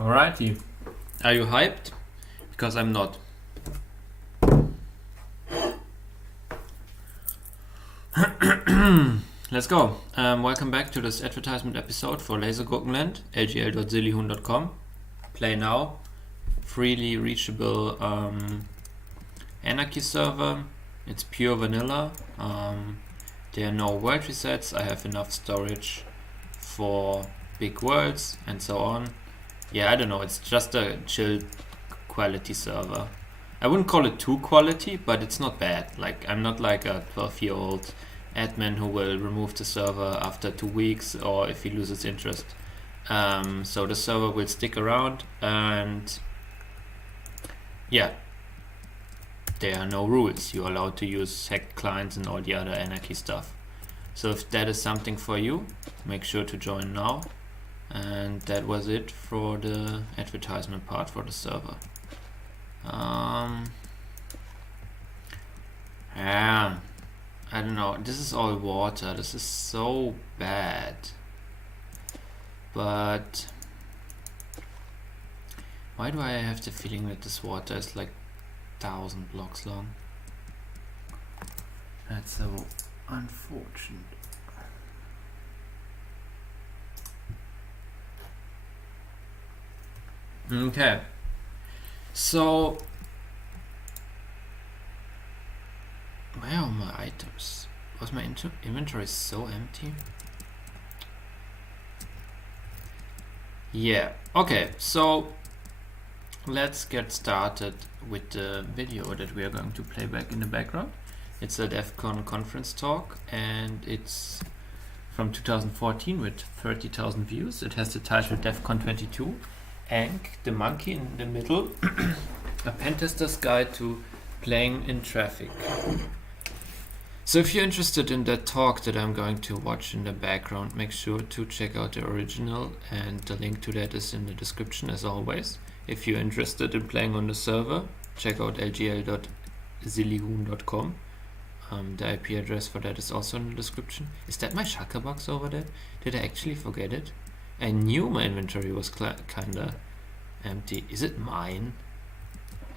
Alrighty. Are you hyped? Because I'm not. Let's go. Welcome back to this advertisement episode for Lasergurkenland, lgl.zillihun.com. Play now. Freely reachable anarchy server. It's pure vanilla. There are no world resets. I have enough storage for big worlds and so on. Yeah, I don't know. It's just a chill quality server. I wouldn't call it too quality, but it's not bad. Like, I'm not like a 12-year-old admin who will remove the server after 2 weeks or if he loses interest. So the server will stick around, and yeah, there are no rules. You're allowed to use hacked clients and all the other anarchy stuff. So if that is something for you, make sure to join now. And that was it for the advertisement part for the server. Yeah, I don't know. This is all water. This is so bad. But why do I have the feeling that this water is like 1,000 blocks long? That's so unfortunate. Okay, so where are my items? Was my inventory so empty? Yeah, okay, so let's get started with the video that we are going to play back in the background. It's a DEF CON conference talk, and it's from 2014 with 30,000 views. It has the title DEF CON 22. Anch, the monkey in the middle, a pentester's guide to playing in traffic. So if you're interested in that talk that I'm going to watch in the background, make sure to check out the original, and the link to that is in the description as always. If you're interested in playing on the server, check out lgl.zillihun.com. The IP address for that is also in the description. Is that my shulker box over there? Did I actually forget it? I knew my inventory was kinda empty. Is it mine?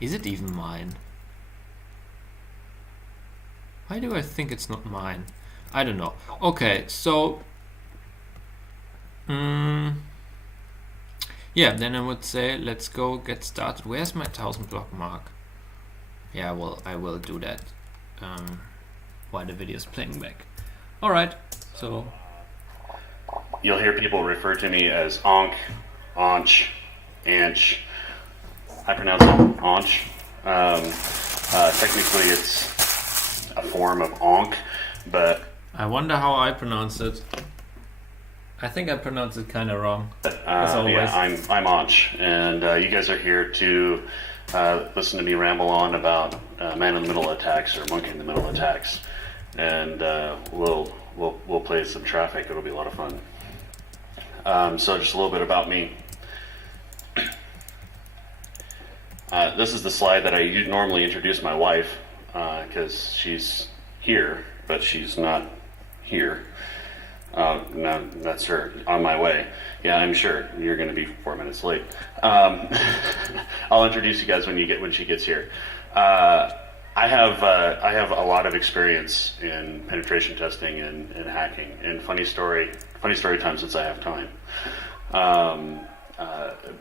Is it even mine? Why do I think it's not mine? I don't know. Okay, so yeah, then I would say let's go get started. Where's my 1,000 block mark? Yeah, well, I will do that while the video is playing back. Alright, so you'll hear people refer to me as Anch, Anch, Anch. I pronounce it Anch. Technically, it's a form of Ankh, but I wonder how I pronounce it. I think I pronounce it kind of wrong. As always. Yeah, I'm Anch, and you guys are here to listen to me ramble on about man in the middle attacks or monkey in the middle attacks, and we'll play some traffic. It'll be a lot of fun. So just a little bit about me. This is the slide that I normally introduce my wife, because she's here, but she's not here. No, that's her on my way. Yeah, I'm sure you're going to be 4 minutes late. I'll introduce you guys when she gets here. I have a lot of experience in penetration testing and hacking. And funny story time since I have time.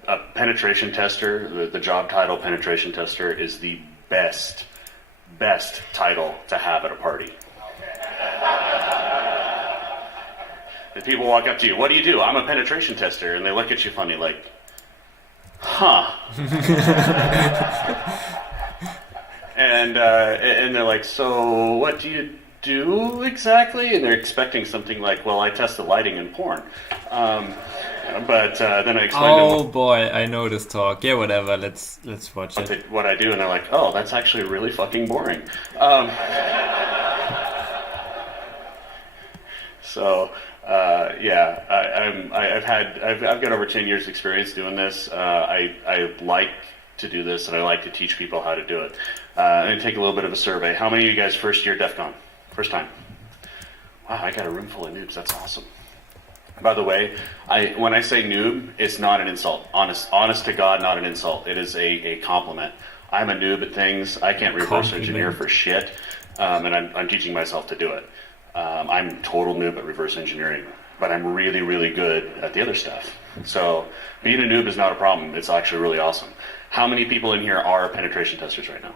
A penetration tester, the job title penetration tester, is the best title to have at a party. And people walk up to you, what do you do? I'm a penetration tester. And they look at you funny like, huh. And they're like, so what do you do exactly? And they're expecting something like, well, I test the lighting in porn. But then I explained to them, oh boy, I know this talk. Yeah, whatever. Let's watch it. What I do, and they're like, oh, that's actually really fucking boring. So I've got over 10 years experience doing this. I like to do this, and I like to teach people how to do it. I'm going to take a little bit of a survey. How many of you guys first year DEF CON? First time? Wow, I got a room full of noobs. That's awesome. By the way, when I say noob, it's not an insult. Honest to God, not an insult. It is a compliment. I'm a noob at things. I can't reverse engineer for shit, and I'm teaching myself to do it. I'm total noob at reverse engineering, but I'm really, really good at the other stuff. So being a noob is not a problem. It's actually really awesome. How many people in here are penetration testers right now?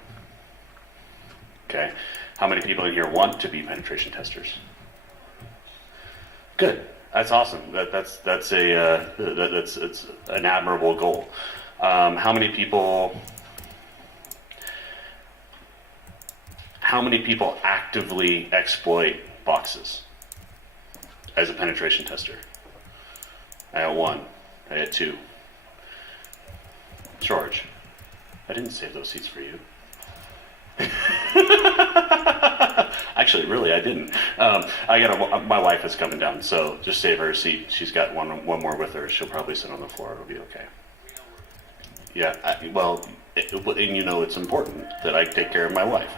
Okay. How many people in here want to be penetration testers? Good. That's awesome. That's it's an admirable goal. How many people actively exploit boxes as a penetration tester? I had 1. I had 2. George, I didn't save those seats for you. Actually, really, I didn't. My wife is coming down, so just save her a seat. She's got one more with her. She'll probably sit on the floor. It'll be okay. Yeah, and you know it's important that I take care of my wife.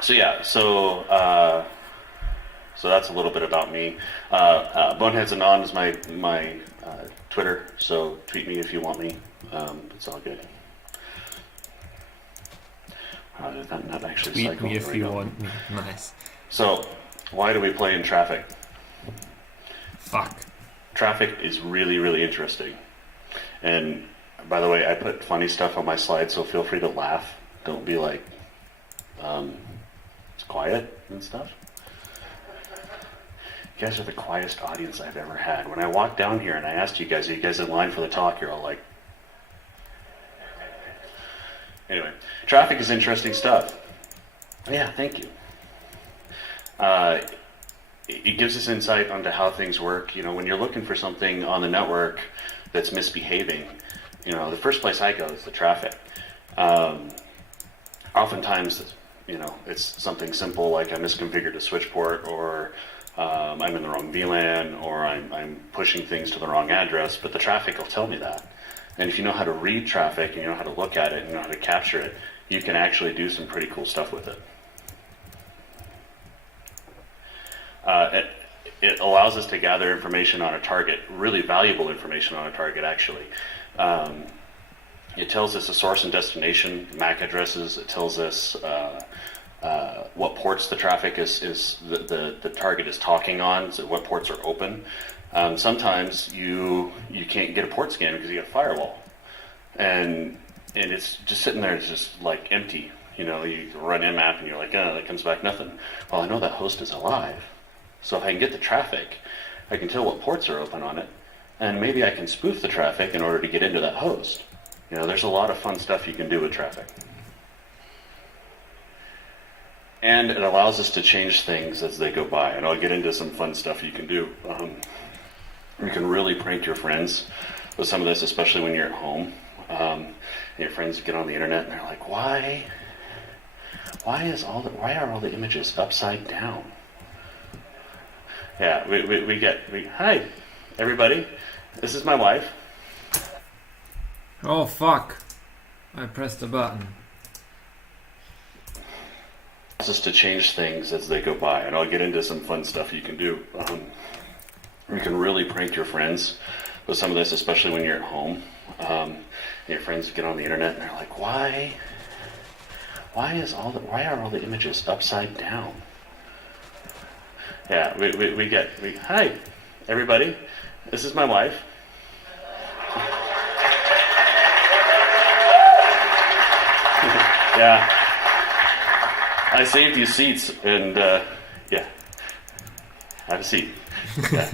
So that's a little bit about me. Boneheads Anon is my Twitter, so tweet me if you want me. It's all good. Did that not actually Tweet cycle? me if you want me. Nice. So, why do we play in traffic? Fuck. Traffic is really, really interesting. And by the way, I put funny stuff on my slide, so feel free to laugh. Don't be like, it's quiet and stuff. You guys are the quietest audience I've ever had. When I walked down here and I asked you guys, are you guys in line for the talk? You're all like, anyway, traffic is interesting stuff. Yeah, thank you. It gives us insight onto how things work. You know, when you're looking for something on the network that's misbehaving, you know, the first place I go is the traffic. Oftentimes, you know, it's something simple like I misconfigured a switch port, or I'm in the wrong VLAN, or I'm pushing things to the wrong address, but the traffic will tell me that. And if you know how to read traffic, and you know how to look at it, and you know how to capture it, you can actually do some pretty cool stuff with it. It allows us to gather information on a target, really valuable information on a target, actually. It tells us the source and destination, MAC addresses. It tells us what ports the traffic the target is talking on, so what ports are open. Sometimes you can't get a port scan because you got a firewall, and it's just sitting there. It's just like empty. You know, you run mmap and you're like, oh, that comes back nothing. Well, I know that host is alive, so if I can get the traffic, I can tell what ports are open on it, and maybe I can spoof the traffic in order to get into that host. You know, there's a lot of fun stuff you can do with traffic. And it allows us to change things as they go by. And I'll get into some fun stuff you can do. You can really prank your friends with some of this, especially when you're at home. And your friends get on the internet and they're like, why are all the images upside down? Yeah, hi, everybody. This is my wife. Oh fuck. I pressed the button. Just to change things as they go by, and I'll get into some fun stuff you can do. You can really prank your friends with some of this, especially when you're at home. And your friends get on the internet and they're like, why are all the images upside down? Yeah, hi, everybody. This is my wife. Yeah. I saved you seats, and yeah, have a seat. Yeah.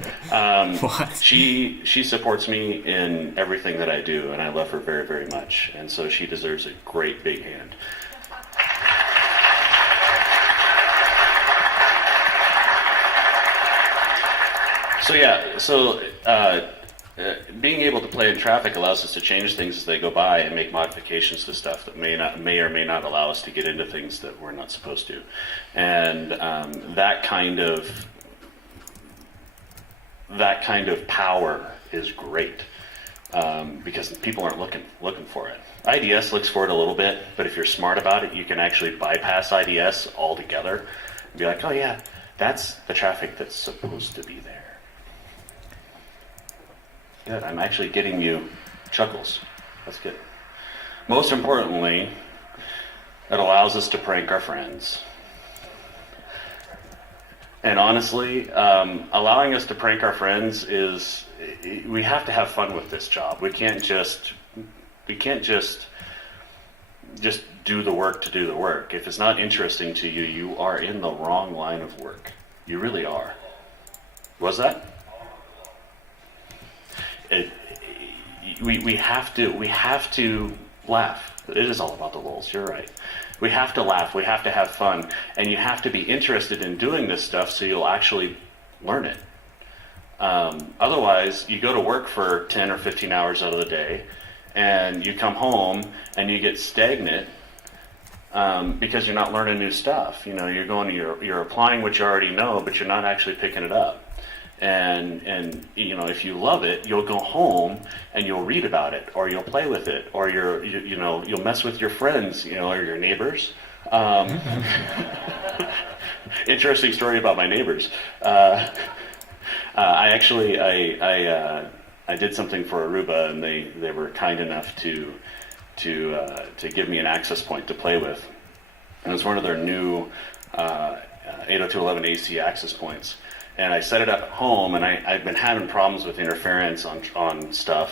What? She supports me in everything that I do, and I love her very, very much, and so she deserves a great big hand. Being able to play in traffic allows us to change things as they go by and make modifications to stuff that may or may not allow us to get into things that we're not supposed to. And that kind of power is great because people aren't looking for it. IDS looks for it a little bit, but if you're smart about it, you can actually bypass IDS altogether and be like, oh yeah, That's the traffic that's supposed to be there. Good, I'm actually getting you chuckles. That's good. Most importantly, it allows us to prank our friends. And honestly, allowing us to prank our friends is, we have to have fun with this job. We can't just do the work to do the work. If it's not interesting to you, you are in the wrong line of work. You really are. Was that? We have to laugh. It is all about the lulz, you're right. We have to laugh, we have to have fun, and you have to be interested in doing this stuff so you'll actually learn it. Otherwise, you go to work for 10 or 15 hours out of the day, and you come home and you get stagnant because you're not learning new stuff. You know, you're applying what you already know, but you're not actually picking it up. And you know, if you love it, you'll go home and you'll read about it, or you'll play with it, or you'll mess with your friends, or your neighbors. Interesting story about my neighbors. I did something for Aruba, and they were kind enough to give me an access point to play with. And it was one of their new 802.11 AC access points. And I set it up at home, and I've been having problems with interference on stuff.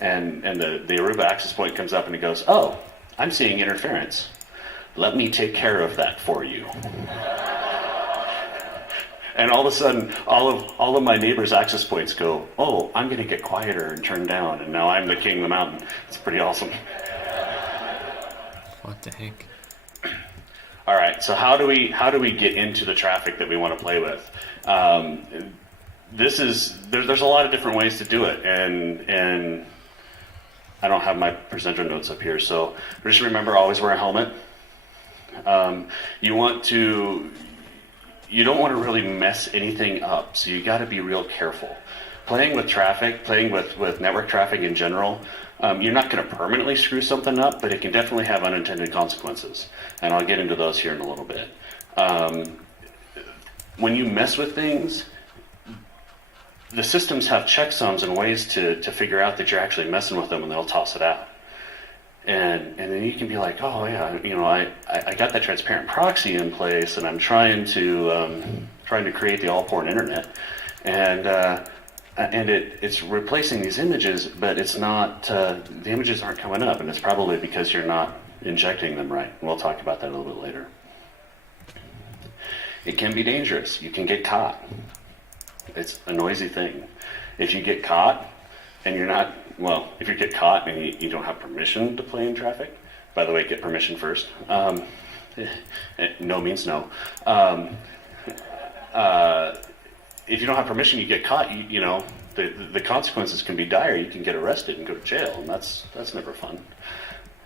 And the Aruba access point comes up and it goes, "Oh, I'm seeing interference. Let me take care of that for you." And all of a sudden, all of my neighbors' access points go, "Oh, I'm going to get quieter and turn down, and now I'm the king of the mountain." It's pretty awesome. What the heck? All right, so how do we get into the traffic that we want to play with? There's a lot of different ways to do it, and I don't have my presenter notes up here, so just remember, always wear a helmet. You don't want to really mess anything up, so you got to be real careful. Playing with traffic, playing with network traffic in general, you're not going to permanently screw something up, but it can definitely have unintended consequences, and I'll get into those here in a little bit. When you mess with things, the systems have checksums and ways to figure out that you're actually messing with them, and they'll toss it out. And then you can be like, "Oh yeah, I got that transparent proxy in place, and I'm trying to create the all-port internet, and it's replacing these images, but it's not. The images aren't coming up, and it's probably because you're not injecting them right." And we'll talk about that a little bit later. It can be dangerous. You can get caught. It's a noisy thing. If you get caught and if you get caught and you don't have permission to play in traffic, by the way, get permission first. No means no. If you don't have permission, you get caught, the consequences can be dire. You can get arrested and go to jail, and that's never fun.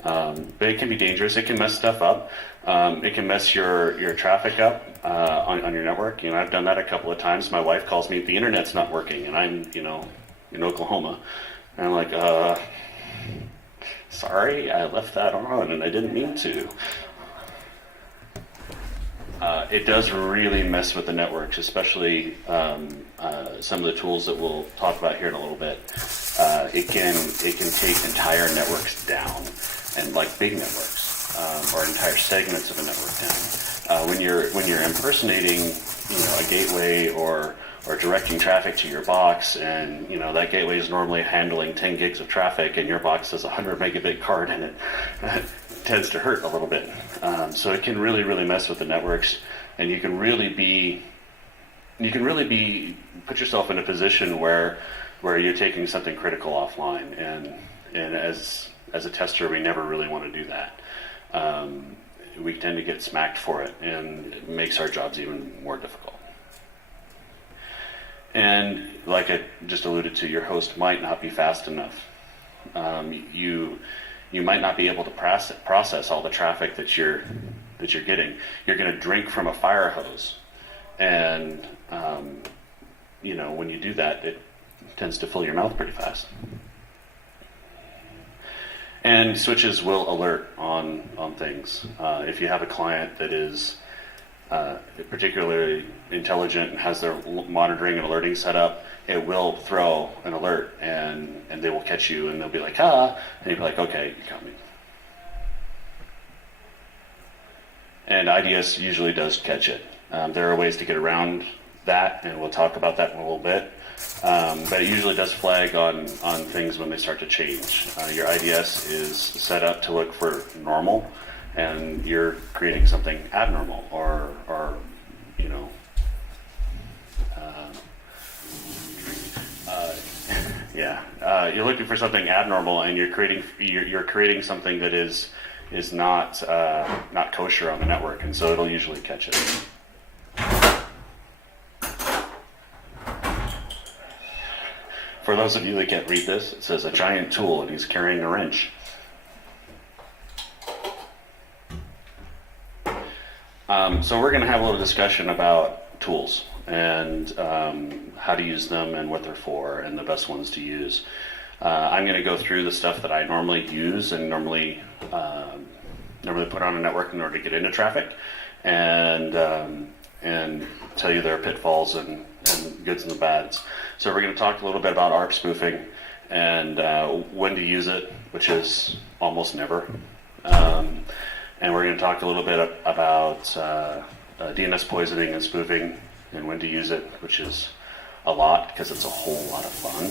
But it can be dangerous. It can mess stuff up. It can mess your traffic up on your network. I've done that a couple of times. My wife calls me, "The internet's not working," and I'm in Oklahoma, and I'm like, "Sorry, I left that on, and I didn't mean to." It does really mess with the networks, especially some of the tools that we'll talk about here in a little bit. It can take entire networks down, and like big networks, or entire segments of a network down. When you're impersonating, a gateway or directing traffic to your box, and that gateway is normally handling 10 gigs of traffic, and your box has a 100 megabit card in it. Tends to hurt a little bit. So it can really, really mess with the networks, and you can really put yourself in a position where you're taking something critical offline, and as a tester, we never really want to do that. We tend to get smacked for it, and it makes our jobs even more difficult. And like I just alluded to, your host might not be fast enough. You might not be able to process all the traffic that you're getting. You're going to drink from a fire hose, and when you do that, it tends to fill your mouth pretty fast. And switches will alert on things. If you have a client that is particularly intelligent and has their monitoring and alerting set up, it will throw an alert and they will catch you and they'll be like, and you'll be like, okay, you caught me. And IDS usually does catch it. There are ways to get around that, and we'll talk about that in a little bit. But it usually does flag on things when they start to change. Your IDS is set up to look for normal, and you're creating something abnormal, or you know, you're looking for something abnormal, and you're creating something that is not kosher on the network, and so it'll usually catch it. For those of you that can't read this, it says a giant tool, and he's carrying a wrench. So we're going to have a little discussion about tools and how to use them and what they're for and the best ones to use. I'm going to go through the stuff that I normally use and normally put on a network in order to get into traffic, and tell you there are pitfalls and goods and the bads. So we're going to talk a little bit about ARP spoofing and when to use it, which is almost never. And we're going to talk a little bit about DNS poisoning and spoofing and when to use it, which is a lot because it's a whole lot of fun.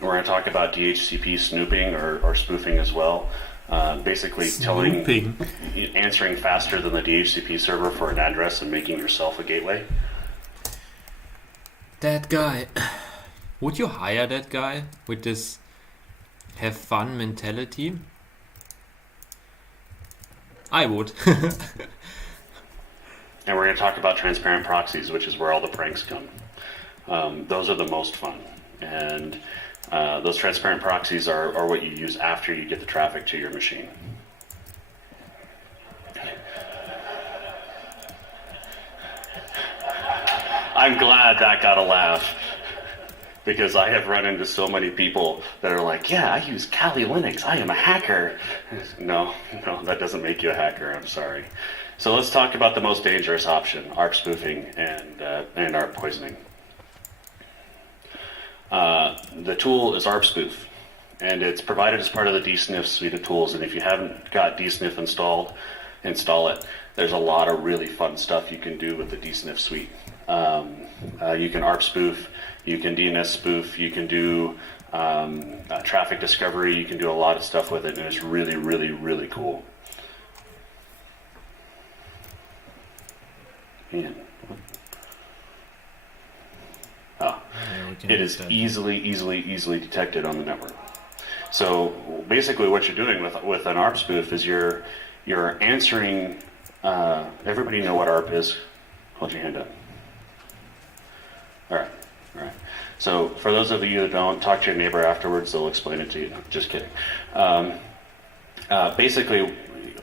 We're going to talk about DHCP snooping or spoofing as well. Basically answering faster than the DHCP server for an address and making yourself a gateway. That guy. Would you hire that guy with this have fun mentality? I would. And we're going to talk about transparent proxies, which is where all the pranks come. Those are the most fun. And those transparent proxies are what you use after you get the traffic to your machine. I'm glad that got a laugh, because I have run into so many people that are like, yeah, I use Kali Linux, I am a hacker. No, that doesn't make you a hacker, I'm sorry. So let's talk about the most dangerous option, ARP spoofing and ARP poisoning. The tool is ARP spoof, and it's provided as part of the DSNF suite of tools, and if you haven't got DSNF installed, install it. There's a lot of really fun stuff you can do with the DSNF suite. You can ARP spoof, you can DNS spoof, you can do traffic discovery, you can do a lot of stuff with it, and it's really, really, really cool. Man. It is easily detected on the network. So basically what you're doing with an ARP spoof is you're answering, everybody know what ARP is? Hold your hand up. All right. So for those of you that don't, talk to your neighbor afterwards, they'll explain it to you. No, just kidding. Basically,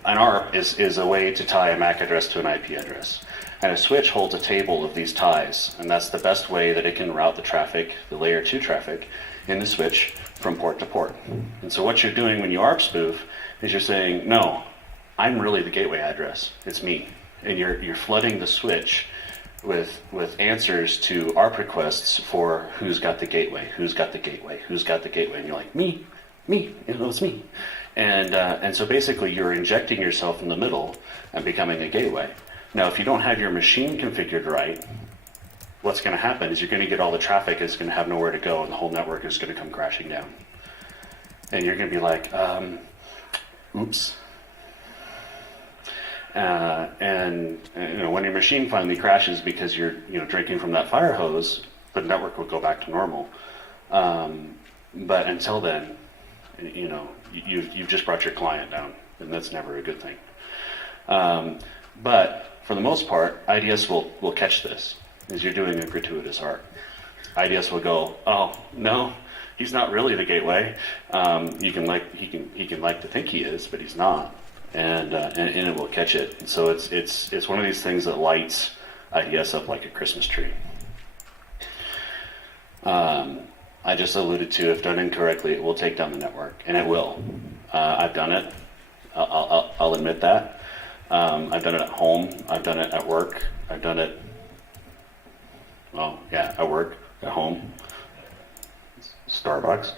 an ARP is a way to tie a MAC address to an IP address. And a switch holds a table of these ties, and that's the best way that it can route the traffic, the layer 2 traffic, in the switch from port to port. And so what you're doing when you ARP spoof is you're saying, no, I'm really the gateway address, it's me. And you're flooding the switch with answers to ARP requests for who's got the gateway, and you're like, me, it's me. And so basically you're injecting yourself in the middle and becoming a gateway. Now, if you don't have your machine configured right, what's going to happen is you're going to get all the traffic, it's going to have nowhere to go, and the whole network is going to come crashing down. And you're going to be like, oops. And when your machine finally crashes because you're drinking from that fire hose, the network will go back to normal. But until then, you've just brought your client down, and that's never a good thing. But for the most part, IDS will catch this as you're doing a gratuitous ARP. IDS will go, oh no, he's not really the gateway. He can like to think he is, but he's not, and it will catch it. And so it's one of these things that lights IDS up like a Christmas tree. I just alluded to, if done incorrectly, it will take down the network, and it will. I've done it. I'll admit that. I've done it at home. I've done it at work. I've done it, well, yeah, at work, at home, Starbucks.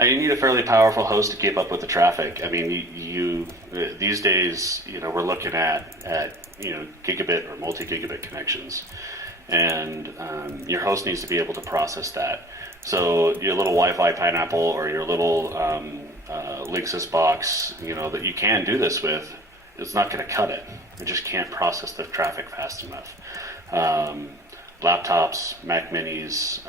You need a fairly powerful host to keep up with the traffic. I mean, these days, we're looking at gigabit or multi-gigabit connections, and your host needs to be able to process that. So your little Wi-Fi pineapple or your little Linksys box, that you can do this with, it's not going to cut it. It just can't process the traffic fast enough. Laptops, Mac Minis,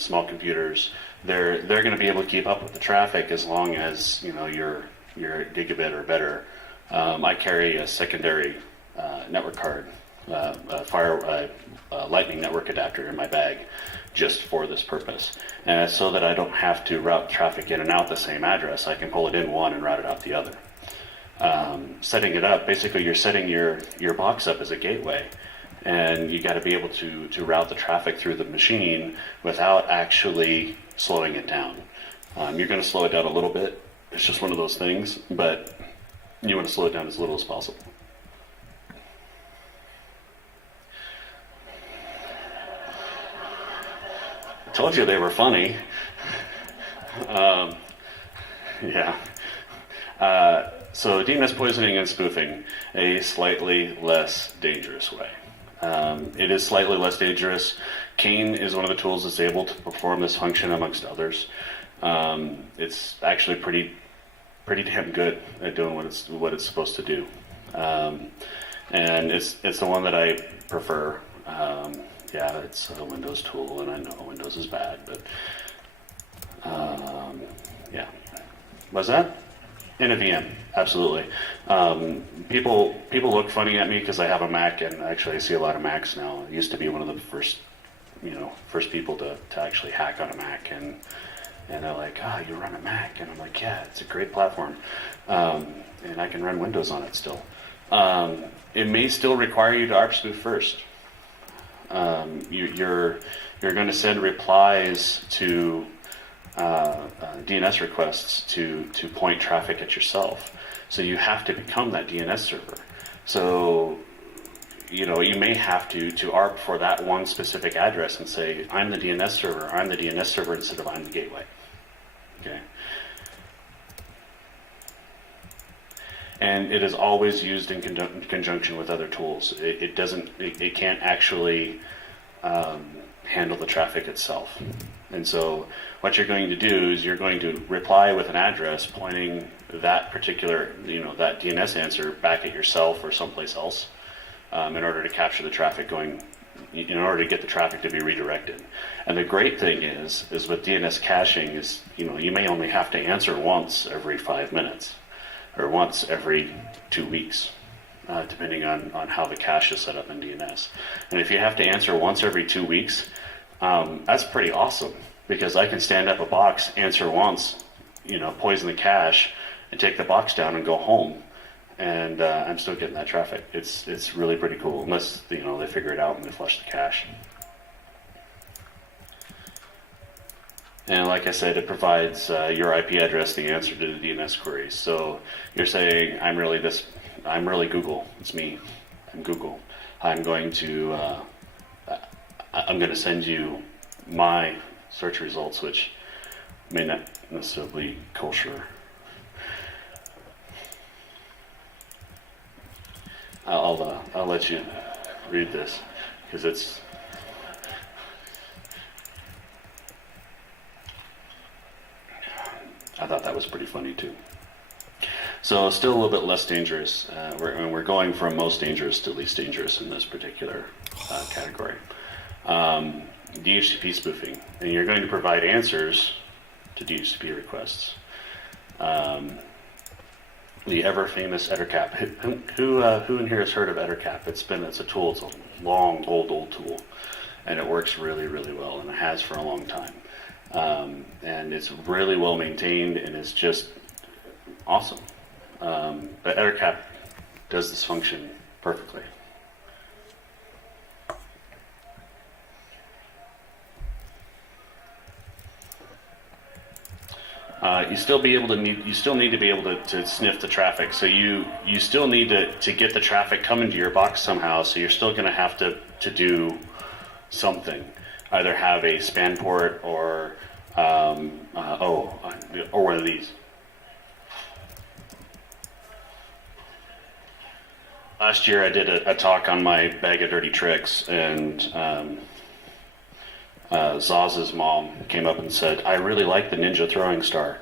small computers, they're going to be able to keep up with the traffic as long as you're gigabit or better. I carry a secondary network card, lightning network adapter in my bag, just for this purpose, and so that I don't have to route traffic in and out the same address. I can pull it in one and route it out the other. Setting it up, basically, you're setting your box up as a gateway. And you got to be able to route the traffic through the machine without actually slowing it down. You're going to slow it down a little bit. It's just one of those things, but you want to slow it down as little as possible. I told you they were funny. Yeah. So DNS poisoning and spoofing, a slightly less dangerous way. It is slightly less dangerous. Kane is one of the tools that's able to perform this function amongst others. It's actually pretty damn good at doing what it's supposed to do, and it's the one that I prefer. Yeah, it's a Windows tool, and I know Windows is bad, but yeah. Was that? In a VM, absolutely. People look funny at me because I have a Mac, and actually I see a lot of Macs now. I used to be one of the first people to actually hack on a Mac, and they're like, "Oh, you run a Mac?" And I'm like, "Yeah, it's a great platform, and I can run Windows on it still." It may still require you to ARP spoof first. You're going to send replies to DNS requests to point traffic at yourself. So you have to become that DNS server. So, you may have to ARP for that one specific address and say, I'm the DNS server, I'm the DNS server instead of I'm the gateway. Okay. And it is always used in conjunction with other tools. It can't actually handle the traffic itself. And so what you're going to do is you're going to reply with an address pointing that particular, that DNS answer back at yourself or someplace else in order to capture the traffic in order to get the traffic to be redirected. And the great thing is with DNS caching is, you may only have to answer once every 5 minutes or once every 2 weeks. Depending on how the cache is set up in DNS. And if you have to answer once every 2 weeks, that's pretty awesome, because I can stand up a box, answer once, poison the cache, and take the box down and go home, and I'm still getting that traffic. It's really pretty cool, unless they figure it out and they flush the cache. And like I said, it provides your IP address the answer to the DNS queries. So you're saying, I'm really Google. It's me. I'm Google. I'm going to send you my search results, which may not necessarily be kosher. I'll let you read this because it's. I thought that was pretty funny too. So still a little bit less dangerous. We're going from most dangerous to least dangerous in this particular category. DHCP spoofing, and you're going to provide answers to DHCP requests. The ever famous Ettercap. Who in here has heard of Ettercap? It's a tool. It's a long, old tool, and it works really, really well, and it has for a long time. And it's really well maintained, and it's just awesome. But Ettercap does this function perfectly. you still need to be able to sniff the traffic. So you still need to get the traffic coming to your box somehow. So you're still going to have to do something, either have a span port or one of these. Last year I did a talk on my bag of dirty tricks, and Zaz's mom came up and said, "I really like the ninja throwing star."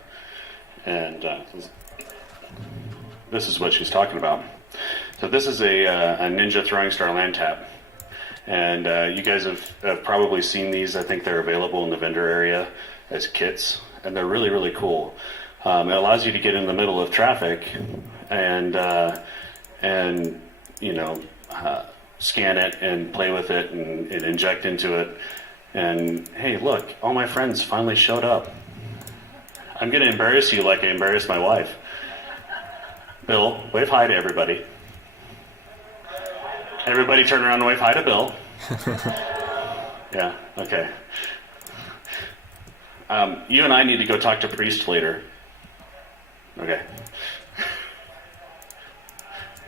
And this is what she's talking about. So this is a ninja throwing star land tab. And you guys have probably seen these. I think they're available in the vendor area as kits, and they're really, really cool. It allows you to get in the middle of traffic and scan it and play with it and inject into it. And hey, look, all my friends finally showed up. I'm going to embarrass you like I embarrassed my wife. Bill, wave hi to everybody. Everybody turn around and wave hi to Bill. Yeah, okay. You and I need to go talk to Priest later. Okay.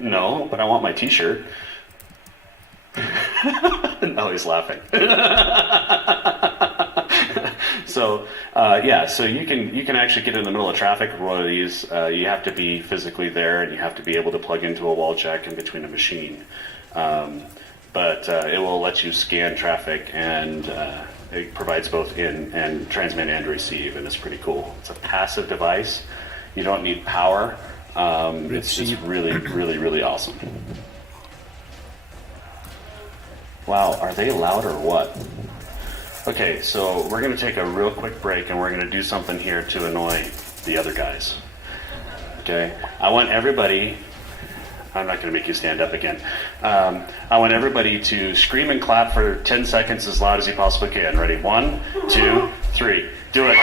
No, but I want my t-shirt. No, he's laughing. So you can actually get in the middle of traffic with one of these. You have to be physically there, and you have to be able to plug into a wall jack in between a machine. But it will let you scan traffic, and it provides both in and transmit and receive, and it's pretty cool. It's a passive device. You don't need power. It's just really, really, really awesome. Wow, are they loud or what? Okay, so we're going to take a real quick break, and we're going to do something here to annoy the other guys. Okay, I want everybody. I'm not going to make you stand up again. I want everybody to scream and clap for 10 seconds as loud as you possibly can. Ready? 1, 2, 3. Do it.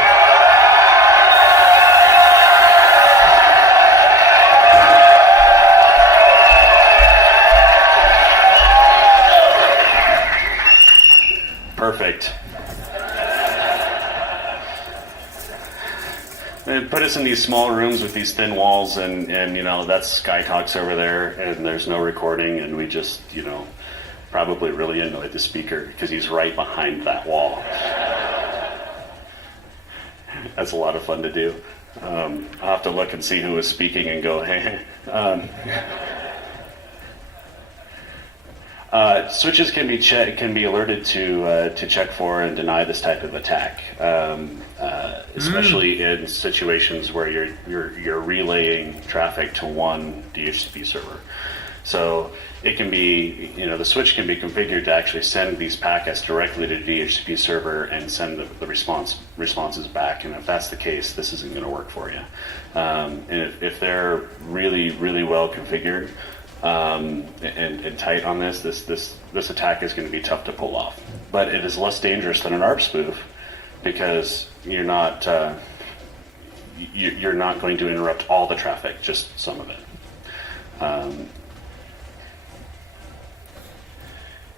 Perfect. And put us in these small rooms with these thin walls, and that's Sky Talks over there, and there's no recording, and we just probably really annoyed the speaker because he's right behind that wall. That's a lot of fun to do. I'll have to look and see who was speaking and go, hey. Switches can be alerted to check for and deny this type of attack, especially in situations where you're relaying traffic to one DHCP server. So it can be, the switch can be configured to actually send these packets directly to the DHCP server and send the responses back. And if that's the case, this isn't going to work for you. And if they're really, really well configured, and tight on this attack is going to be tough to pull off. But it is less dangerous than an ARP spoof because you're not going to interrupt all the traffic, just some of it.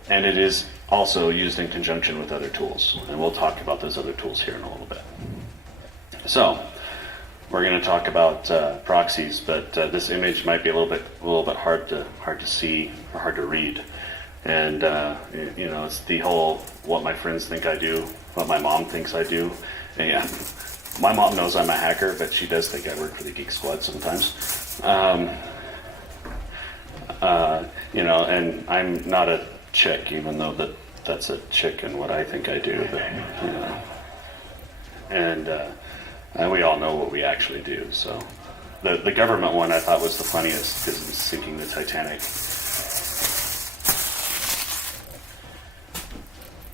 And it is also used in conjunction with other tools, and we'll talk about those other tools here in a little bit. So we're going to talk about proxies, but this image might be a little bit hard to see or hard to read. And it's the whole what my friends think I do, what my mom thinks I do. And yeah, my mom knows I'm a hacker, but she does think I work for the Geek Squad sometimes. And I'm not a chick, even though that's a chick in what I think I do. But, and we all know what we actually do. So the government one I thought was the funniest because it's sinking the Titanic.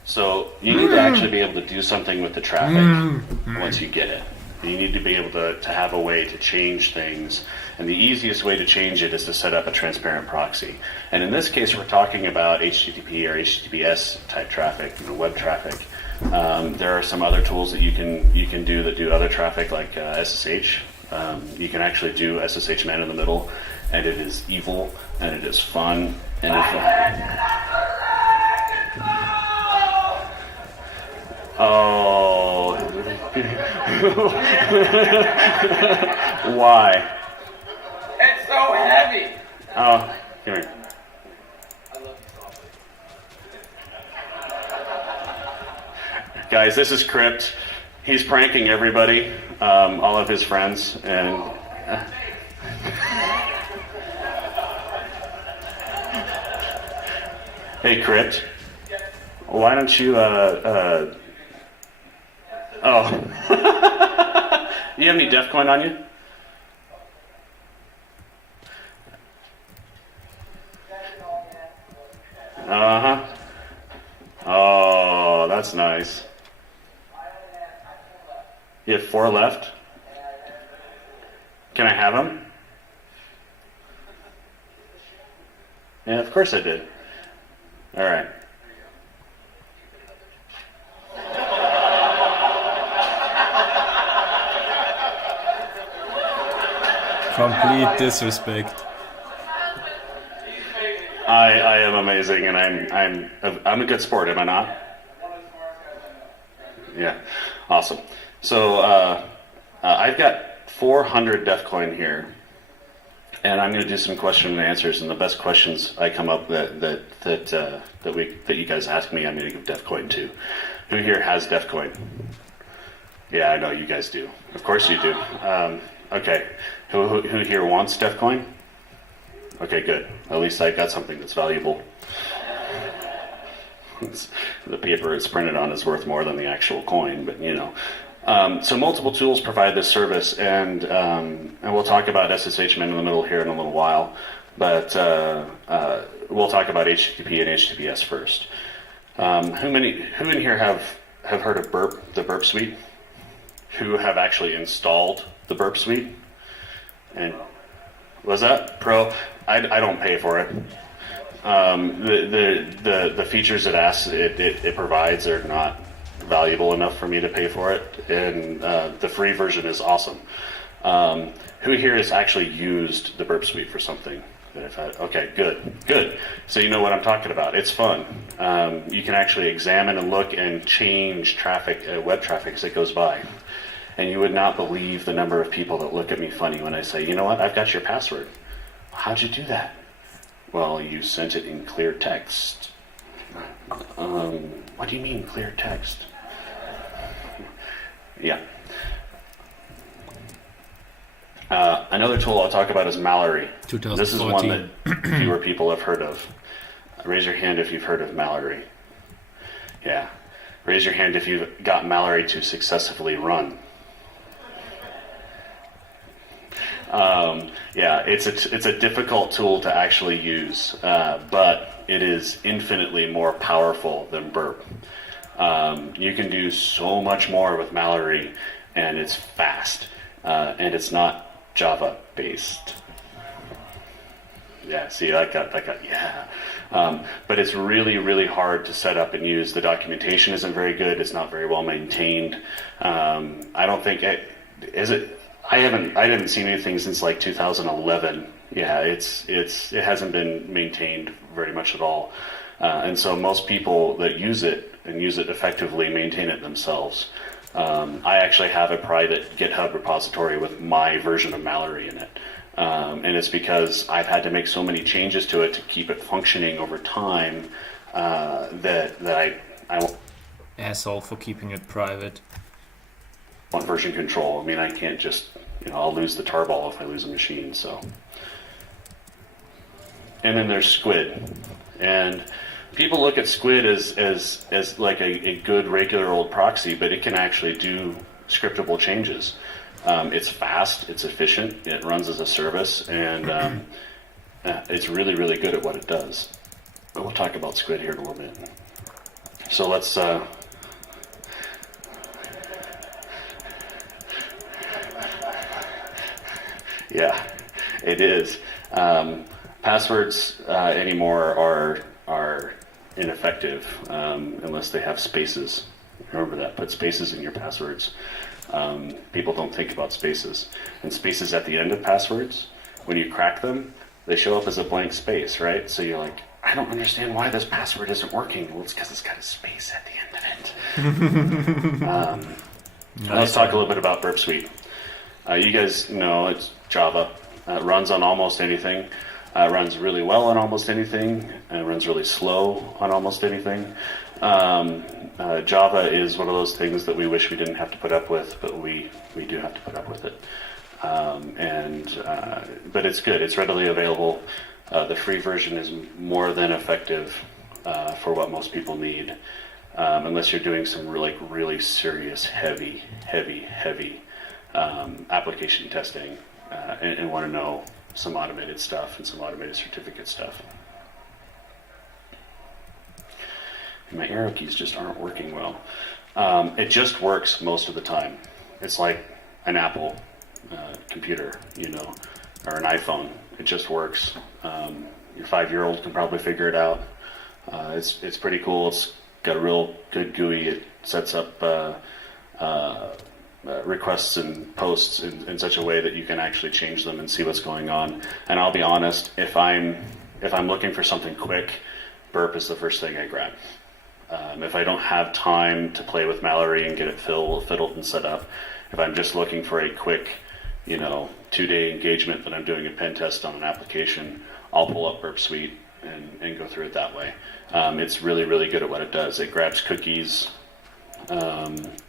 So you need to actually be able to do something with the traffic once you get it. You need to be able to have a way to change things. And the easiest way to change it is to set up a transparent proxy. And in this case, we're talking about HTTP or HTTPS type traffic, web traffic. There are some other tools that you can do that do other traffic, like SSH. You can actually do SSH man in the middle, and it is evil and it is fun. And Why? It's so heavy. Oh, come here. I love you softly. Guys, this is Crypt. He's pranking everybody, all of his friends, and hey, Crypt. Why don't you, oh. You have any Def Coin on you? Uh-huh. Oh, that's nice. You have 4 left? Can I have them? Yeah, of course I did. All right. Complete disrespect. I am amazing, and I'm a good sport, am I not? Yeah, awesome. So I've got 400 Def Coin here, and I'm going to do some question and answers. And the best questions I come up that you guys ask me, I'm going to give Def Coin to. Who here has Def Coin? Yeah, I know you guys do. Of course you do. Okay, who here wants Def Coin? Okay, good. At least I got something that's valuable. The paper it's printed on is worth more than the actual coin, but you know. So multiple tools provide this service, and we'll talk about SSH min in the middle here in a little while, but we'll talk about HTTP and HTTPS first. Who in here have heard of the Burp Suite? Who have actually installed the Burp Suite? And was that Pro? I don't pay for it. The features it provides are not valuable enough for me to pay for it, and the free version is awesome. Who here has actually used the Burp Suite for something that I've had? Okay, good. So you know what I'm talking about. It's fun. You can actually examine and look and change traffic, web traffic as it goes by. And you would not believe the number of people that look at me funny when I say, you know what, I've got your password. How'd you do that? Well, you sent it in clear text. What do you mean clear text? Yeah. Another tool I'll talk about is Mallory. This is one that fewer people have heard of. Raise your hand if you've heard of Mallory. Yeah. Raise your hand if you've got Mallory to successfully run. Yeah, it's a difficult tool to actually use, but it is infinitely more powerful than Burp. You can do so much more with Mallory, and it's fast, and it's not Java based. Yeah, see, I got yeah. But it's really, really hard to set up and use. The documentation isn't very good. It's not very well maintained. I don't think is it. I haven't seen anything since like 2011. Yeah, it hasn't been maintained very much at all. And so most people that use it and use it effectively maintain it themselves. I actually have a private GitHub repository with my version of Mallory in it. And it's because I've had to make so many changes to it to keep it functioning over time that I Asshole for keeping it private. want version control. I mean, I can't just, I'll lose the tarball if I lose a machine, so. And then there's Squid. And people look at Squid as like a good regular old proxy, but it can actually do scriptable changes. It's fast, it's efficient, it runs as a service, and it's really, really good at what it does. But we'll talk about Squid here in a little bit. So let's... Yeah, it is. Passwords anymore are ineffective unless they have spaces. Remember that. Put spaces in your passwords. People don't think about spaces. And spaces at the end of passwords, when you crack them, they show up as a blank space, right? So you're like, I don't understand why this password isn't working. Well, it's because it's got a space at the end of it. Let's talk a little bit about Burp Suite. You guys know it's Java. It runs on almost anything. Runs really well on almost anything. It runs really slow on almost anything. Java is one of those things that we wish we didn't have to put up with, but we do have to put up with it. But it's good. It's readily available. The free version is more than effective for what most people need, unless you're doing some really serious, heavy application testing and want to know some automated stuff and some automated certificate stuff. And my arrow keys just aren't working well. It just works most of the time. It's like an Apple computer, or an iPhone. It just works. Your 5-year-old can probably figure it out. It's pretty cool. It's got a real good GUI. It sets up requests and posts in such a way that you can actually change them and see what's going on. And I'll be honest, if I'm looking for something quick, Burp is the first thing I grab. If I don't have time to play with Mallory and get it fiddled and set up, if I'm just looking for a quick, 2-day engagement that I'm doing a pen test on an application, I'll pull up Burp Suite and go through it that way. It's really, really good at what it does. It grabs cookies. It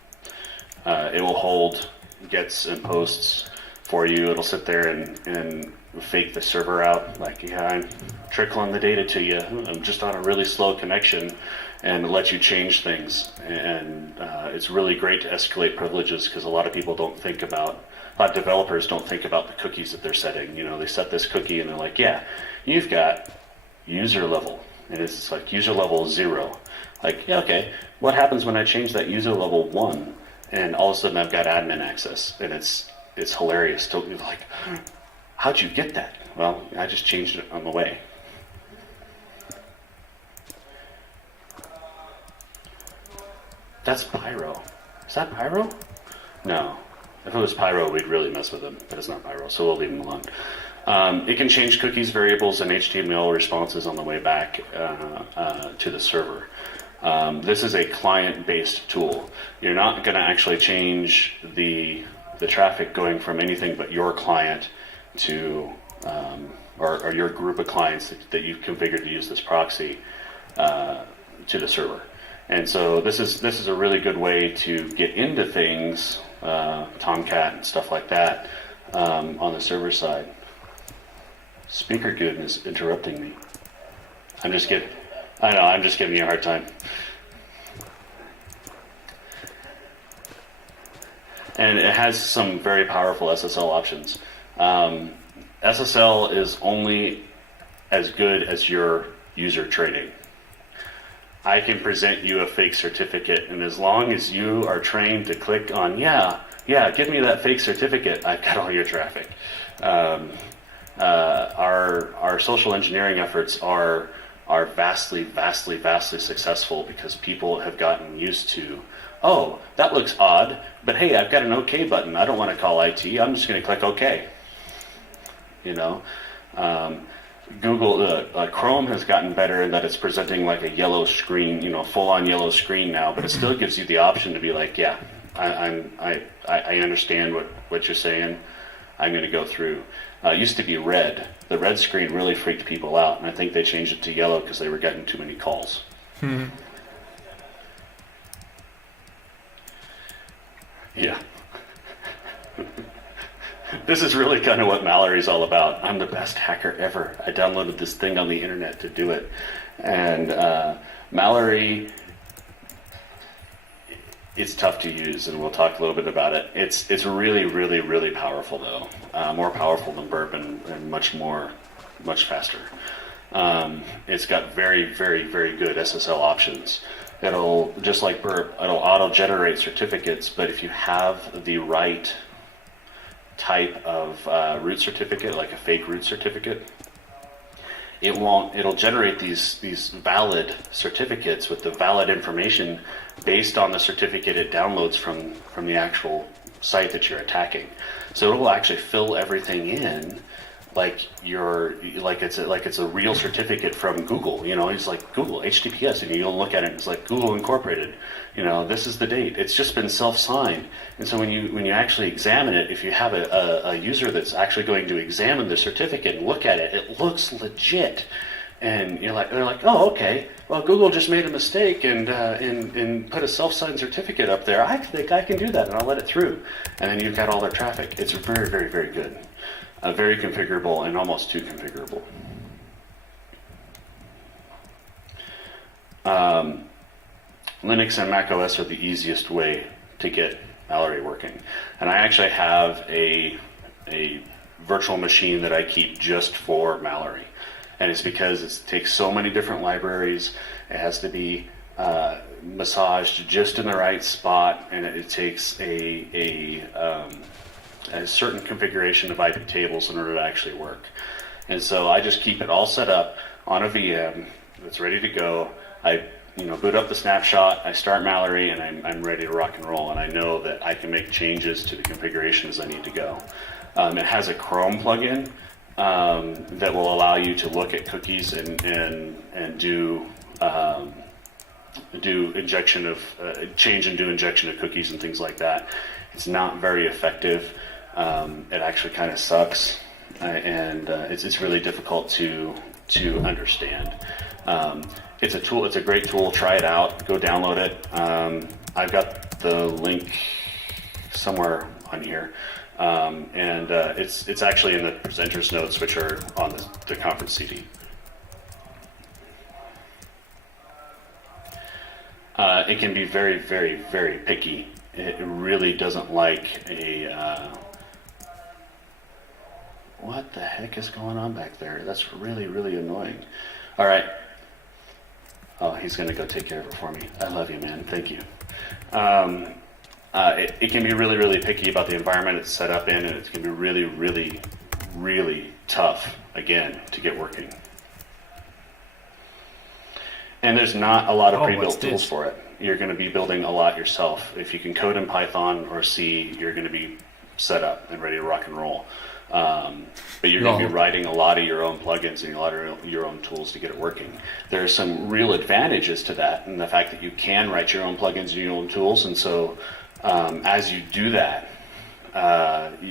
will hold gets and posts for you. It'll sit there and fake the server out. Like, yeah, I'm trickling the data to you. I'm just on a really slow connection, and let you change things. And it's really great to escalate privileges, because a lot of developers don't think about the cookies that they're setting. They set this cookie and they're like, yeah, you've got user level. And it's like user level 0. Like, yeah, okay, what happens when I change that user level 1? And all of a sudden I've got admin access, and it's hilarious. Totally like, how'd you get that? Well, I just changed it on the way. That's Pyro. Is that Pyro? No. If it was Pyro, we'd really mess with him, but it's not Pyro, so we'll leave him alone. It can change cookies, variables, and HTML responses on the way back to the server. This is a client-based tool. You're not going to actually change the traffic going from anything but your client to, or your group of clients that you've configured to use this proxy to the server. And so this is a really good way to get into things, Tomcat and stuff like that, on the server side. Speaker goodness interrupting me. I'm just kidding. I know, I'm just giving you a hard time. And it has some very powerful SSL options. SSL is only as good as your user trading. I can present you a fake certificate, and as long as you are trained to click on, yeah, give me that fake certificate, I've got all your traffic. Our social engineering efforts are vastly successful, because people have gotten used to, oh, that looks odd, but hey, I've got an OK button. I don't want to call IT. I'm just going to click OK. Google, Chrome has gotten better in that it's presenting like a yellow screen, full-on yellow screen now, but it still gives you the option to be like, yeah, I understand what you're saying. I'm going to go through. It used to be red. The red screen really freaked people out, and I think they changed it to yellow because they were getting too many calls. Yeah. This is really kind of what Mallory's all about. I'm the best hacker ever. I downloaded this thing on the internet to do it. And Mallory, it's tough to use, and we'll talk a little bit about it. It's really powerful, though. More powerful than Burp, and much faster. It's got very good SSL options. It'll, just like Burp, it'll auto-generate certificates, but if you have the right type of root certificate, like a fake root certificate, it'll generate these valid certificates with the valid information based on the certificate it downloads from the actual site that you're attacking. So it will actually fill everything in like it's a real certificate from Google. You know, it's like Google HTTPS, and you'll look at it, and it's like Google Incorporated. You know, this is the date. It's just been self-signed. And so when you actually examine it, if you have a user that's actually going to examine the certificate and look at it, it looks legit. And they're like, oh, okay. Well, Google just made a mistake and put a self-signed certificate up there. I think I can do that, and I'll let it through. And then you've got all their traffic. It's very, very, very good. Very configurable and almost too configurable. Linux and Mac OS are the easiest way to get Mallory working. And I actually have a virtual machine that I keep just for Mallory. And it's because it takes so many different libraries. It has to be massaged just in the right spot, and it takes a certain configuration of IP tables in order to actually work. And so I just keep it all set up on a VM that's ready to go. I boot up the snapshot, I start Mallory, and I'm ready to rock and roll. And I know that I can make changes to the configuration as I need to go. It has a Chrome plugin that will allow you to look at cookies and do injection of change and do injection of cookies and things like that. It's not very effective. It actually kind of sucks, and it's really difficult to understand. It's a tool. It's a great tool. Try it out. Go download it. I've got the link somewhere on here. And it's actually in the presenters notes, which are on the conference CD. It can be very, very, very picky. It really doesn't like a... what the heck is going on back there? That's really, really annoying. All right. Oh, he's going to go take care of it for me. I love you, man. Thank you. It can be really, really picky about the environment it's set up in, and it can be really, really, really tough, again, to get working. And there's not a lot of pre-built tools for it. You're going to be building a lot yourself. If you can code in Python or C, you're going to be set up and ready to rock and roll. But you're going to be writing a lot of your own plugins and a lot of your own tools to get it working. There are some real advantages to that, and the fact that you can write your own plugins and your own tools, and so as you do that,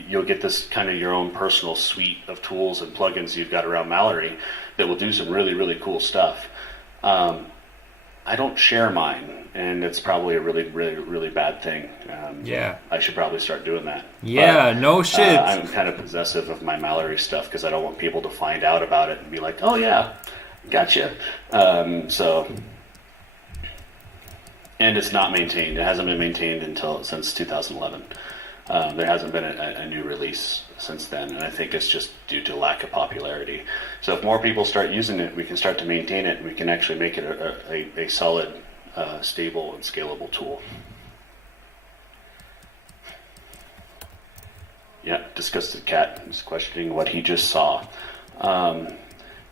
you'll get this kind of your own personal suite of tools and plugins you've got around Mallory that will do some really, really cool stuff. I don't share mine, and it's probably a really, really, really bad thing. Yeah. I should probably start doing that. Yeah, but, no shit. I'm kind of possessive of my Mallory stuff because I don't want people to find out about it and be like, oh yeah, gotcha. And it's not maintained. It hasn't been maintained since 2011. There hasn't been a new release since then, and I think it's just due to lack of popularity. So if more people start using it, we can start to maintain it, and we can actually make it a solid, stable, and scalable tool. Yeah, disgusted cat is questioning what he just saw.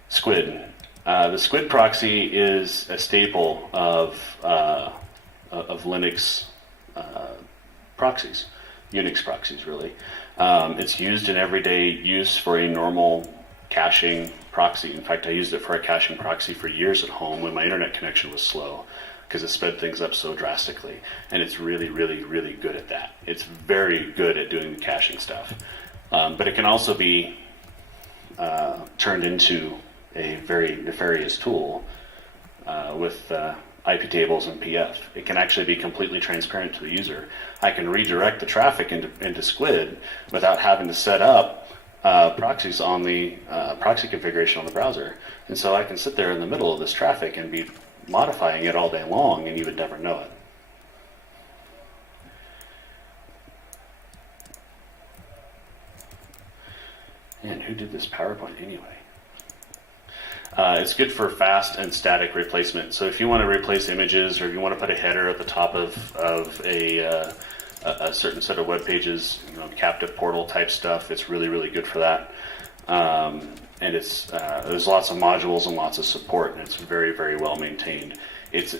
Squid. The Squid proxy is a staple of Linux proxies, Unix proxies, really. It's used in everyday use for a normal caching proxy. In fact, I used it for a caching proxy for years at home when my internet connection was slow, because it sped things up so drastically. And it's really, really, really good at that. It's very good at doing the caching stuff. But it can also be turned into a very nefarious tool with IP tables and PF. It can actually be completely transparent to the user. I can redirect the traffic into Squid without having to set up proxies on the proxy configuration on the browser. And so I can sit there in the middle of this traffic and be modifying it all day long, and you would never know it. Man, who did this PowerPoint anyway? It's good for fast and static replacement. So if you want to replace images, or if you want to put a header at the top of a certain set of web pages, captive portal type stuff, it's really, really good for that. And it's there's lots of modules and lots of support, and it's very, very well maintained. It's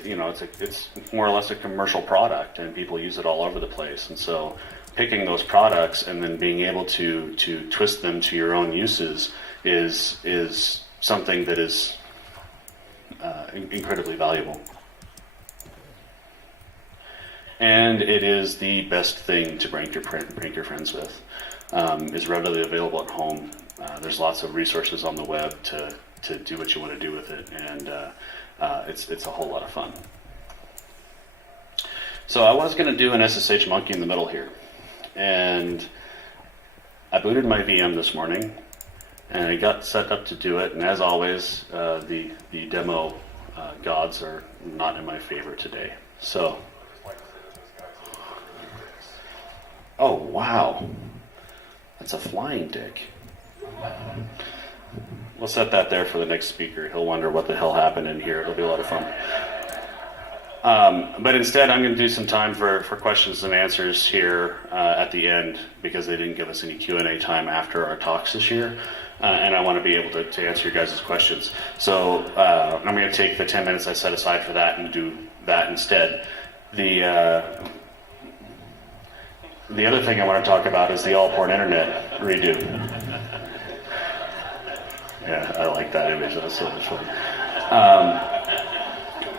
more or less a commercial product, and people use it all over the place. And so picking those products and then being able to twist them to your own uses is something that is incredibly valuable. And it is the best thing to prank your friends with. Is readily available at home. There's lots of resources on the web to do what you want to do with it, and it's a whole lot of fun. So I was going to do an SSH monkey in the middle here, and I booted my VM this morning, and I got set up to do it. And as always, the demo gods are not in my favor today. So, oh wow. That's a flying dick. We'll set that there for the next speaker. He'll wonder what the hell happened in here. It'll be a lot of fun. But instead, I'm going to do some time for questions and answers here at the end, because they didn't give us any Q&A time after our talks this year. And I want to be able to answer your guys' questions. So I'm going to take the 10 minutes I set aside for that and do that instead. The other thing I want to talk about is the all-port internet redo. Yeah, I like that image. That's so much fun.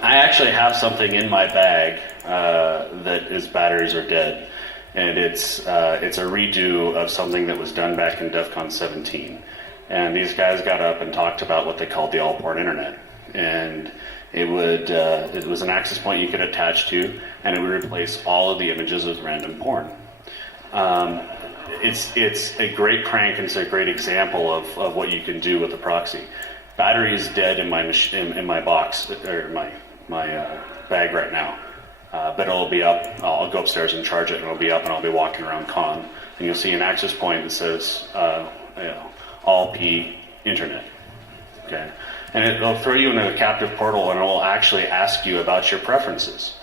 I actually have something in my bag that is batteries are dead, and it's a redo of something that was done back in DEF CON 17. And these guys got up and talked about what they called the all-port internet, and it was an access point you could attach to, and it would replace all of the images with random porn. It's a great prank, and it's a great example of what you can do with a proxy. Battery is dead in my box, or my bag right now, but it'll be up. I'll go upstairs and charge it, and it'll be up, and I'll be walking around con, and you'll see an access point that says all P internet. Okay, and it'll throw you into a captive portal, and it will actually ask you about your preferences.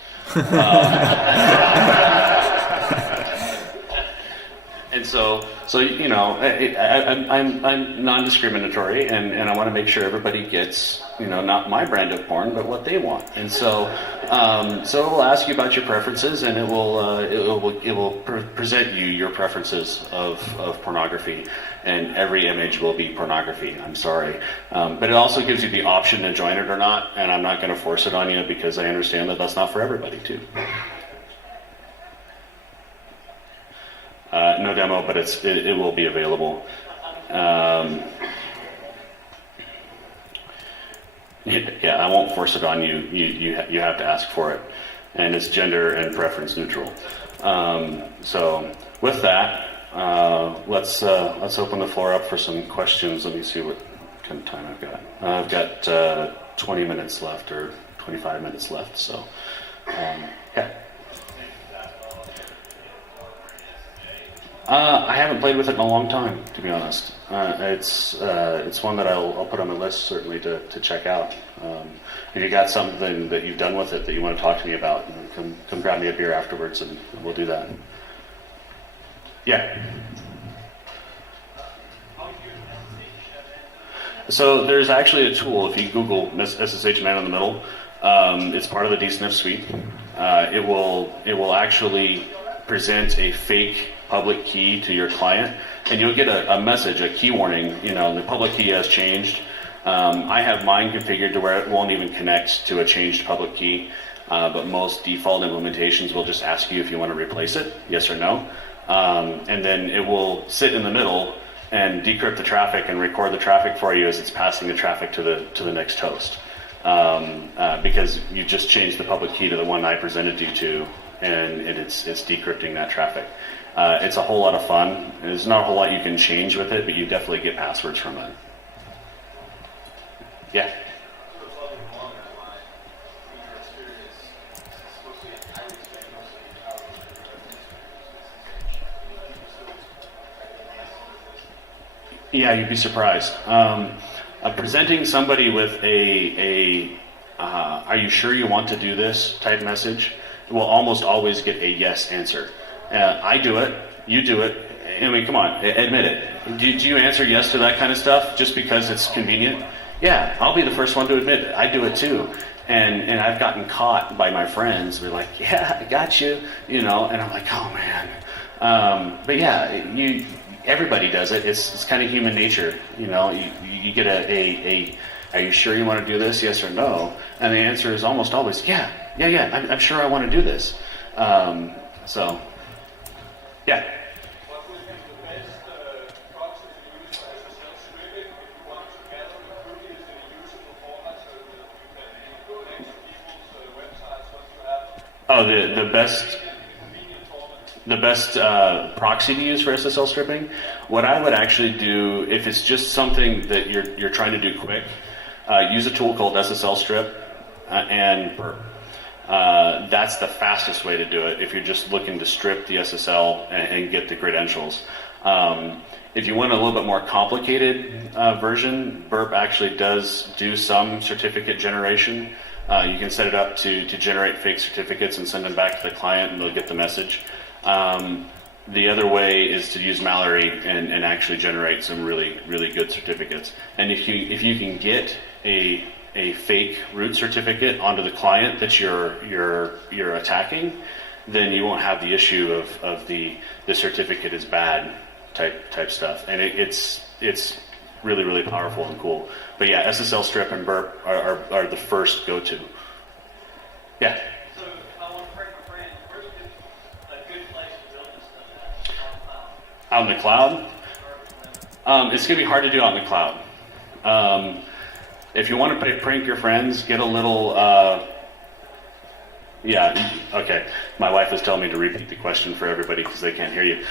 And so you know, I'm non-discriminatory, and I want to make sure everybody gets, you know, not my brand of porn, but what they want. And so it will ask you about your preferences, and it will present you your preferences of pornography, and every image will be pornography. I'm sorry, but it also gives you the option to join it or not, and I'm not going to force it on you, because I understand that that's not for everybody too. No demo, but it will be available. Yeah, I won't force it on you. You have to ask for it, and it's gender and preference neutral. So with that, let's open the floor up for some questions. Let me see what kind of time I've got. I've got 20 minutes left, or 25 minutes left. So yeah. I haven't played with it in a long time, to be honest. It's one that I'll put on the list, certainly, to check out. If you got something that you've done with it that you want to talk to me about, come grab me a beer afterwards, and we'll do that. Yeah. So there's actually a tool. If you Google SSH man in the middle, it's part of the dsniff suite. It will actually present a fake public key to your client, and you'll get a message, a key warning. You know, the public key has changed. I have mine configured to where it won't even connect to a changed public key, but most default implementations will just ask you if you want to replace it, yes or no, and then it will sit in the middle and decrypt the traffic and record the traffic for you as it's passing the traffic to the next host, because you just changed the public key to the one I presented you to, and it's decrypting that traffic. It's a whole lot of fun. There's not a whole lot you can change with it, but you definitely get passwords from it. Yeah. Yeah, you'd be surprised. Presenting somebody with are you sure you want to do this type message will almost always get a yes answer. I do it, you do it. I mean, come on, admit it. Do you answer yes to that kind of stuff just because it's convenient? Yeah, I'll be the first one to admit it. I do it too. And I've gotten caught by my friends. They're like, yeah, I got you, you know, and I'm like, oh man. But yeah, everybody does it. It's kind of human nature. You know, you get are you sure you want to do this? Yes or no? And the answer is almost always, yeah. I'm sure I want to do this. So, yeah. What would be the best proxy to use for SSL stripping if you want to gather the cookies in a usable format so that you can connect to people's websites once you have them? Oh, the best proxy to use for SSL stripping. What I would actually do, if it's just something that you're trying to do quick, use a tool called SSL strip and burp. That's the fastest way to do it if you're just looking to strip the SSL and get the credentials. If you want a little bit more complicated version, burp actually does do some certificate generation. You can set it up to generate fake certificates and send them back to the client, and they'll get the message. The other way is to use Mallory and actually generate some really, really good certificates. And if you can get a fake root certificate onto the client that you're attacking, then you won't have the issue of the certificate is bad type stuff. And it's really, really powerful and cool. But yeah, SSL strip and burp are the first go-to. Yeah. So I want to break my brain. Where's a good place to build this stuff at? Out in the cloud? It's going to be hard to do out in the cloud. If you want to prank your friends, get a little... yeah, okay. My wife is telling me to repeat the question for everybody because they can't hear you.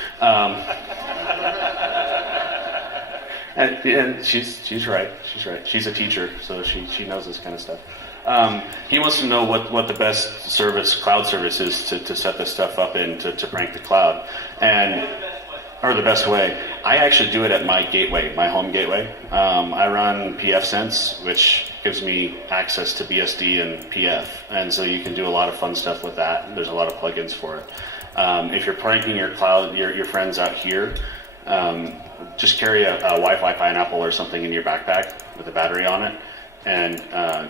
And she's right. She's right. She's a teacher, so she knows this kind of stuff. He wants to know what the best cloud service is to set this stuff up in to prank the cloud, or the best way. I actually do it at my gateway, my home gateway. I run pfSense, which gives me access to BSD and PF, and so you can do a lot of fun stuff with that. There's a lot of plugins for it. If you're pranking your friends out here, just carry a Wi-Fi pineapple or something in your backpack with a battery on it, and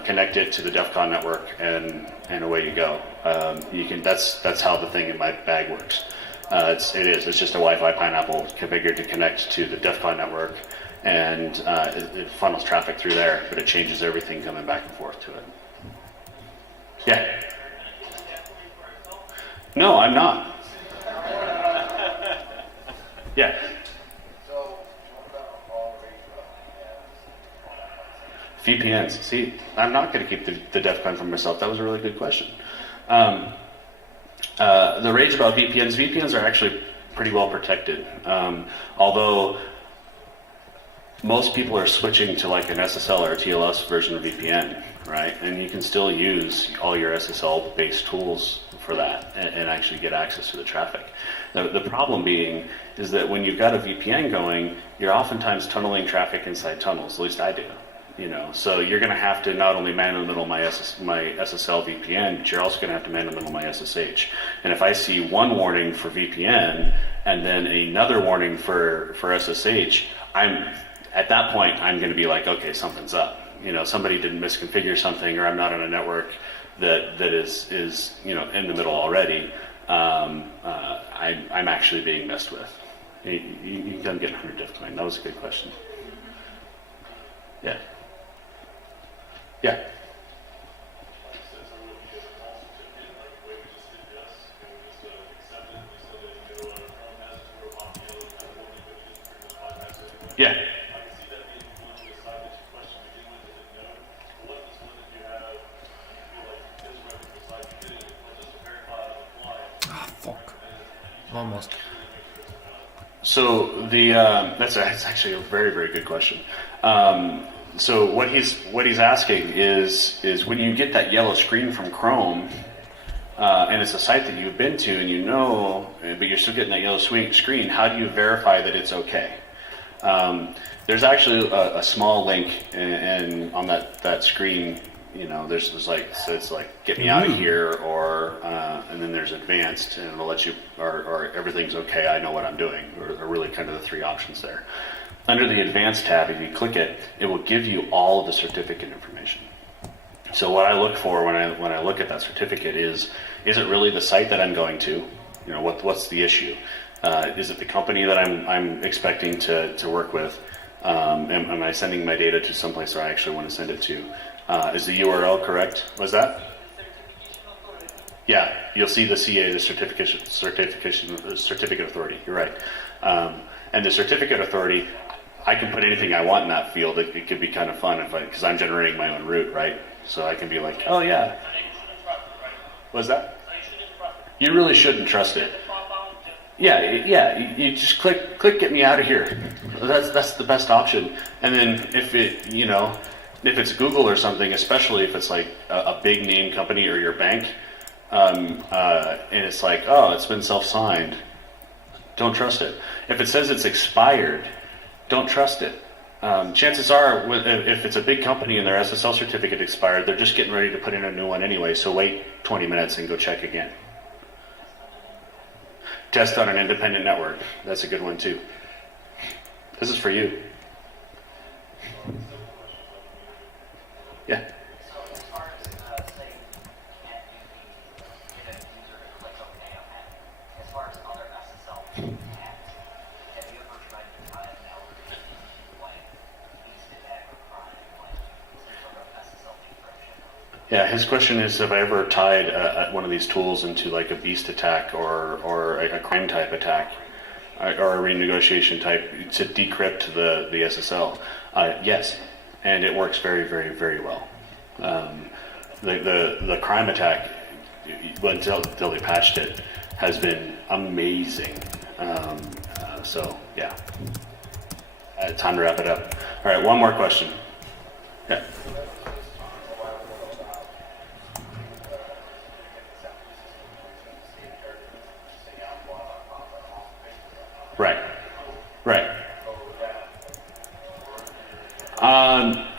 connect it to the DEF CON network, and away you go. That's how the thing in my bag works. It's just a Wi-Fi pineapple configured to connect to the DEF CON network, and it funnels traffic through there, but it changes everything coming back and forth to it. Yeah. No, I'm not. Yeah. VPNs. See, I'm not going to keep the DEF CON for myself. That was a really good question. The rage about VPNs are actually pretty well protected. Although most people are switching to like an SSL or a TLS version of VPN, right? And you can still use all your SSL-based tools for that and actually get access to the traffic. The problem being is that when you've got a VPN going, you're oftentimes tunneling traffic inside tunnels, at least I do. So you're going to have to not only man in the middle my SSL VPN, but you're also going to have to man in the middle my SSH. And if I see one warning for VPN and then another warning for SSH, at that point I'm going to be like, okay, something's up. Somebody didn't misconfigure something, or I'm not on a network that is in the middle already. I'm actually being messed with. You can get 100 DEF CON. That was a good question. Yeah. Yeah. Yeah. Fuck. Almost. So that's actually a very, very good question. So what he's asking is when you get that yellow screen from Chrome, and it's a site that you've been to and but you're still getting that yellow screen, how do you verify that it's okay? There's actually a small link on that screen. There's like, so it's like get me out of here, or and then there's advanced, and it'll let you, or everything's okay, I know what I'm doing, or really kind of the three options there. Under the advanced tab, if you click it, it will give you all of the certificate information. So what I look for when I look at that certificate is it really the site that I'm going to? What's the issue? Is it the company that I'm expecting to work with? Am I sending my data to someplace where I actually want to send it to? Is the URL correct? Was that? Yeah, you'll see the CA, the certificate authority. You're right. And the certificate authority, I can put anything I want in that field. It could be kind of fun because I'm generating my own route, right? So I can be like, oh yeah. What's that? You really shouldn't trust it. Yeah. You just click get me out of here. That's the best option. And then if it's Google or something, especially if it's like a big name company or your bank, and it's like, oh, it's been self-signed, don't trust it. If it says it's expired, don't trust it. Chances are, if it's a big company and their SSL certificate expired, they're just getting ready to put in a new one anyway, so wait 20 minutes and go check again. Test on an independent network. That's a good one too. This is for you. Yeah. Yeah, his question is, have I ever tied one of these tools into like a beast attack or a crime type attack or a renegotiation type to decrypt the SSL? Yes, and it works very, very, very well. The crime attack, until they patched it, has been amazing. So yeah, time to wrap it up. All right, one more question. Yeah. Right.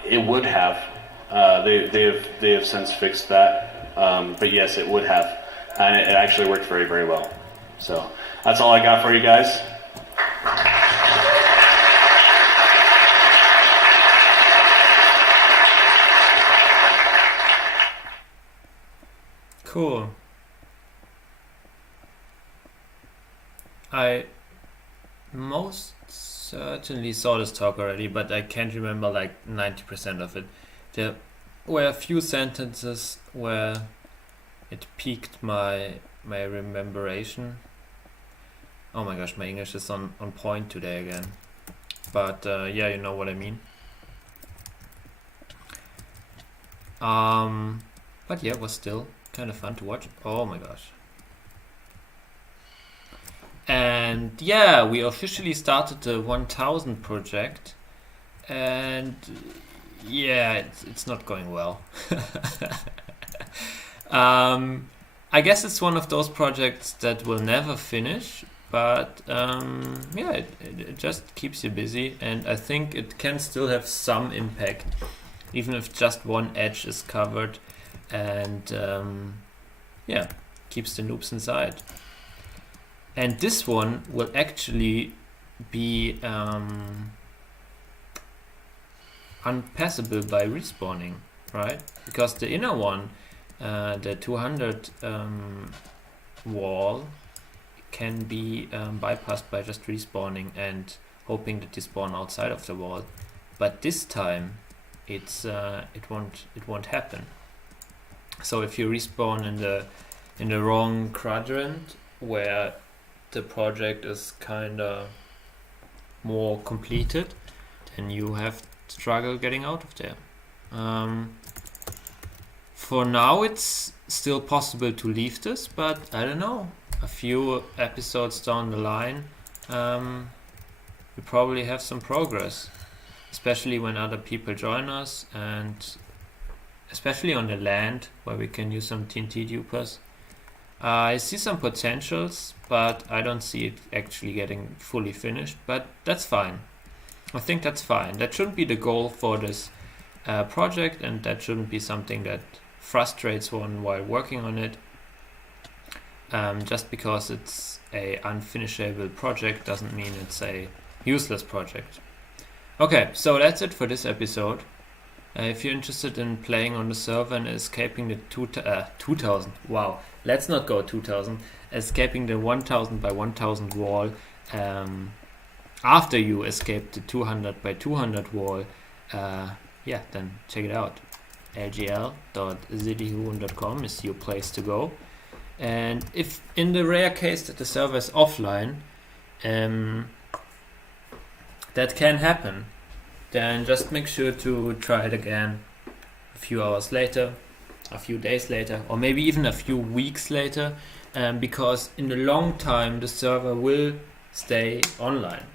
It would have. They have since fixed that. But yes, it would have, and it actually worked very, very well. So that's all I got for you guys. Cool. I most certainly saw this talk already, but I can't remember like 90% of it. There were a few sentences where it piqued my rememberation. Oh my gosh, my English is on point today again. But yeah, you know what I mean. But yeah, it was still kind of fun to watch. Oh my gosh. And yeah, we officially started the 1000 project, and yeah, it's not going well. I guess it's one of those projects that will never finish, but yeah, it just keeps you busy, and I think it can still have some impact, even if just one edge is covered, and yeah, keeps the noobs inside. And this one will actually be unpassable by respawning, right? Because the inner one, the 200 wall, can be bypassed by just respawning and hoping that you spawn outside of the wall. But this time, it won't happen. So if you respawn in the wrong quadrant, where the project is kinda more completed, then you have struggle getting out of there. For now, it's still possible to leave this, but I don't know. A few episodes down the line, we probably have some progress, especially when other people join us, and especially on the land where we can use some TNT dupers. I see some potentials, but I don't see it actually getting fully finished, but that's fine. I think that's fine. That shouldn't be the goal for this project, and that shouldn't be something that frustrates one while working on it. Just because it's a unfinishable project doesn't mean it's a useless project. Okay, so that's it for this episode. If you're interested in playing on the server and escaping the 2000, wow, let's not go 2000, escaping the 1000 by 1000 wall, after you escape the 200 by 200 wall, yeah, then check it out. lgl.cityhuhn.com is your place to go. And if in the rare case that the server is offline, that can happen, then just make sure to try it again a few hours later, a few days later, or maybe even a few weeks later, because in the long time the server will stay online.